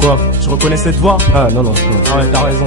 Quoi? Tu reconnais cette voix? Ah non. Ah ouais, t'as raison.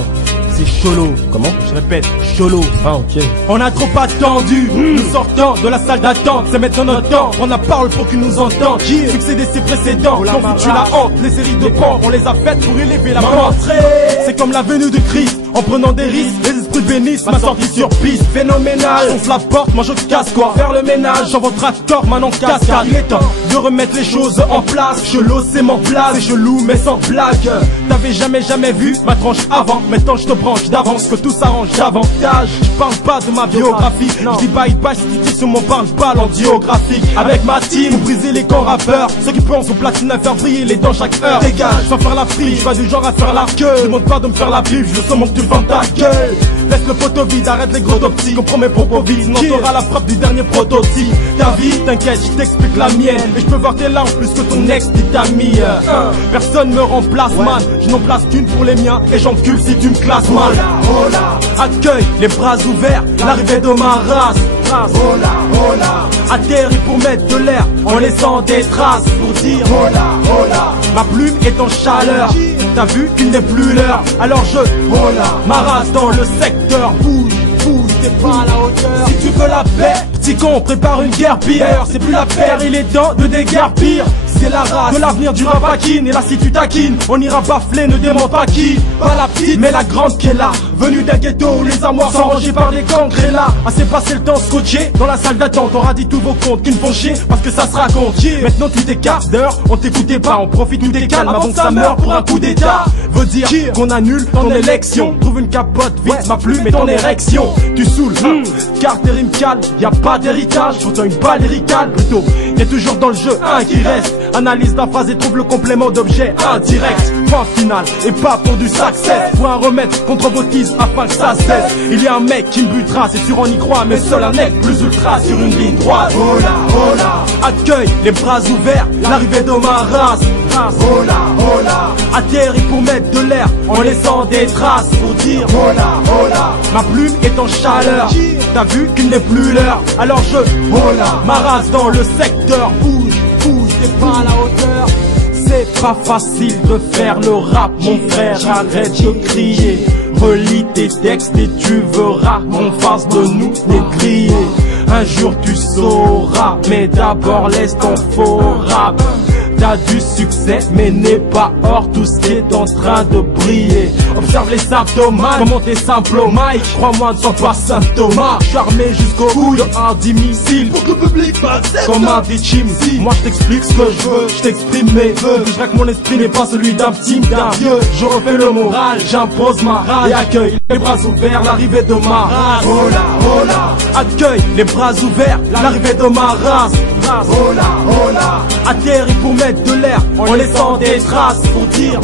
C'est Cholo. Comment? Je répète, Cholo. Ah ok. On a trop attendu, nous sortons de la salle d'attente. C'est maintenant notre temps, on a parole pour qu'ils nous entendent. Succès de ses précédents, qu'on foutu la honte. Les séries de pompes, on les a faites pour élever la rentrée. C'est comme la venue de Christ, en prenant des risques. Les esprits bénissent, ma sortie sur piste. Phénoménal, on se la porte, moi je casse quoi. Faire le ménage, j'envoie tracteur, maintenant cascade. Il est temps de remettre les choses en place. Cholo c'est mon place, c'est chelou mais sans blague. T'avais jamais vu ma tranche avant. Maintenant je te branche d'avance, que tout s'arrange davantage. Je parle pas de ma biographie, je dis bye bye si sur mon parle-balle en géographique. Avec ma team, pour briser les camps rappeurs, ceux qui pensent au platine à faire briller les dents chaque heure. Dégage, sans faire la fille, je vais du genre à faire la queue. Je demande pas de me faire la pub, je sens mon que tu vends ta gueule. Laisse le poteau vide, arrête les gros optiques, comprends mes propos vides, sinon t'auras la frappe du dernier prototype. Ta vie, t'inquiète, je t'explique la mienne. Et je peux voir tes larmes plus que ton ex dit ta mie. Personne me remplace man, je n'en place qu'une pour les miens. Et j'encule si tu me classes mal. Accueille les bras ouverts, l'arrivée de ma race. Atterris pour mettre de l'air en laissant des traces pour dire ma plume est en chaleur. T'as vu qu'il n'est plus l'heure, alors je ma race dans le secteur. Bouge, t'es pas à la hauteur. Si tu veux la paix, petit con, prépare une guerre pire. C'est plus la paire, il est temps de déguerpir. C'est la race de l'avenir du rap Akin. Et là si tu taquines, on ira bafler, ne demande pas qui. Pas la petite, mais la grande qui est là. Venue d'un ghetto où les armoires sont rangées par des cancres. Et là, assez passé le temps scotché dans la salle d'attente. On aura dit tous vos comptes qui ne font chier parce que ça se raconte. Maintenant tu t'écartes d'heure, on t'écoutait pas. On profite, nous décale avant que ça meure pour un coup d'état. Veut dire qu'on annule ton élection. Trouve une capote vite, ma plume et ton érection. Tu saoules, car tes rimes calent, y'a pas d'héritage. Pourtant une balle éricale plutôt. Y'a toujours dans le jeu un qui reste. Analyse la phrase et trouve le complément d'objet indirect. Point final et pas pour du success. Faut un remède contre vos tises afin que ça cesse. Il y a un mec qui me butera, c'est sûr on y croit. Mais seul un mec plus ultra sur une ligne droite. Accueille les bras ouverts, l'arrivée de ma race. Atterris pour mettre de l'air en laissant des traces pour dire ma plume est en chaleur. T'as vu qu'il n'est plus l'heure, alors je ma race dans le secteur. Bouge, t'es pas à la hauteur. C'est pas facile de faire le rap, mon frère, arrête de crier. Relis tes textes et tu verras qu'on fasse de nous des grillés. Un jour tu sauras, mais d'abord laisse ton faux rap. T'as du succès mais n'est pas hors tout ce qui est en train de briller. Observe les symptômes, comment t'es simple au mic. Crois-moi, ne sois pas symptomat. Charmé jusqu'au bout de un missile pour que le public m'accepte comme un des chim. Moi je t'explique ce que je veux, je t'exprime mes vœux. Je que mon esprit n'est pas celui d'un petit d'un vieux. Je refais le moral, j'impose ma rage et accueille les bras ouverts, l'arrivée de ma race. Accueille les bras ouverts, l'arrivée de ma race. Atterris pour mettre de l'air en laissant des traces pour dire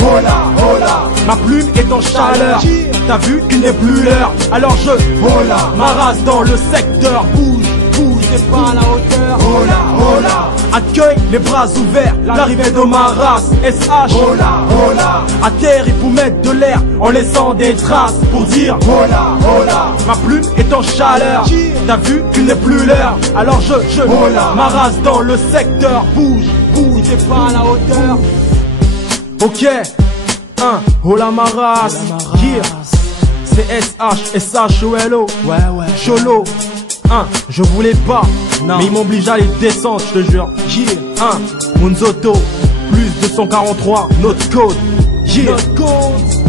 ma plume est en chaleur. T'as vu qu'il n'est plus l'heure, alors je ma race dans le secteur. Bouge, t'es pas à la hauteur. Accueille les bras ouverts, l'arrivée de ma race. SH atterris pour mettre de l'air en laissant des traces pour dire ma plume est en chaleur. T'as vu qu'il n'est plus l'heure, alors je ma race dans le secteur. Bouge, t'es pas à la hauteur. Ok, hola ma race. C'est SH, SHOLO. Cholo. Je voulais pas, mais ils m'obligent à les descendre, je te jure. Munzoto, plus 243, notre code. Notre code.